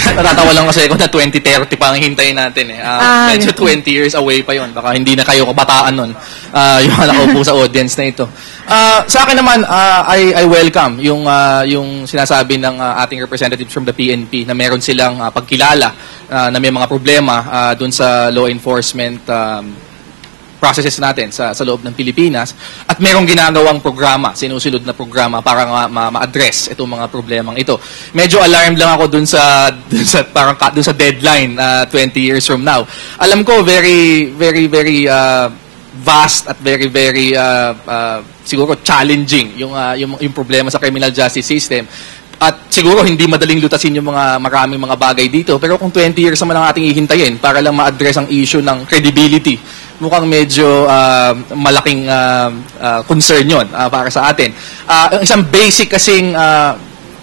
Natatawa lang kasi ako na 2030 pa ang hintayin natin eh. Medyo 20 years away pa yon. Baka hindi na kayo kabataan nun. Yung nakaupo sa audience na ito. Sa akin naman, I welcome yung sinasabi ng ating representatives from the PNP na meron silang pagkilala na may mga problema dun sa law enforcement processes natin sa loob ng Pilipinas at merong ginagawang programa, sinusunod na programa para ma-address itong mga problemang ito. Medyo alarmed lang ako dun sa deadline 20 years from now. Alam ko very vast at very siguro challenging yung problema sa criminal justice system. At siguro hindi madaling lutasin yung maraming mga bagay dito. Pero kung 20 years naman ang ating ihintayin para lang ma-address ang issue ng credibility, mukhang medyo malaking concern yun para sa atin. Ang isang basic kasing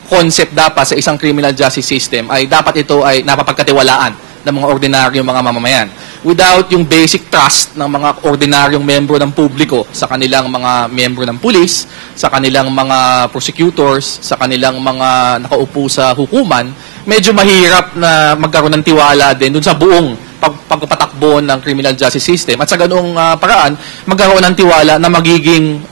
concept dapat sa isang criminal justice system ay dapat ito ay napapagkatiwalaan ng mga ordinaryong mga mamamayan. Without yung basic trust ng mga ordinaryong membro ng publiko sa kanilang mga membro ng pulis, sa kanilang mga prosecutors, sa kanilang mga nakaupo sa hukuman, medyo mahirap na magkaroon ng tiwala din dun sa buong pagpapatakbo ng criminal justice system. At sa ganoong paraan, magkaroon ng tiwala na magiging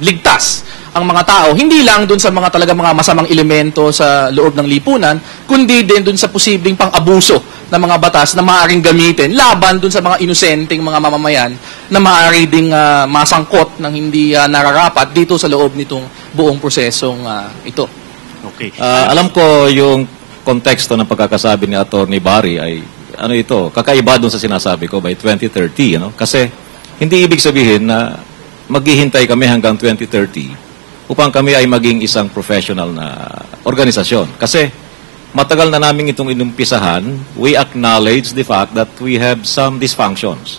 ligtas ang mga tao, hindi lang dun sa mga talaga mga masamang elemento sa loob ng lipunan, kundi din dun sa posibleng pang-abuso ng mga batas na maaaring gamitin laban dun sa mga inosenteng mga mamamayan na maaari ding masangkot ng hindi nararapat dito sa loob nitong buong prosesong ito. Okay. Alam ko yung konteksto ng pagkakasabi ni Atty. Barry ay ano ito, kakaiba dun sa sinasabi ko by 2030, ano? Kasi hindi ibig sabihin na maghihintay kami hanggang 2030 upang kami ay maging isang professional na organisasyon. Kasi matagal na namin itong inumpisahan, we acknowledge the fact that we have some dysfunctions.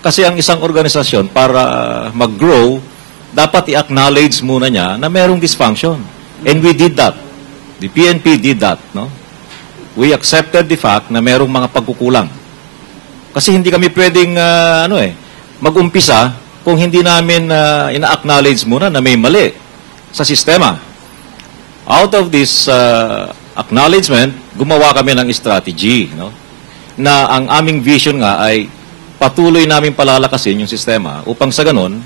Kasi ang isang organisasyon para mag-grow, dapat i-acknowledge muna niya na merong dysfunction. And we did that. The PNP did that, no? We accepted the fact na merong mga pagkukulang. Kasi hindi kami pwedeng mag-umpisa kung hindi namin ina-acknowledge muna na may mali sa sistema. Out of this acknowledgement, gumawa kami ng strategy, no? Na ang aming vision nga ay patuloy namin palalakasin yung sistema upang sa ganon,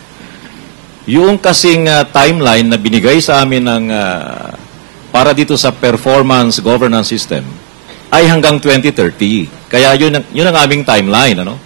yung kasing timeline na binigay sa amin ng para dito sa performance governance system ay hanggang 2030. Kaya yun ang aming timeline, ano?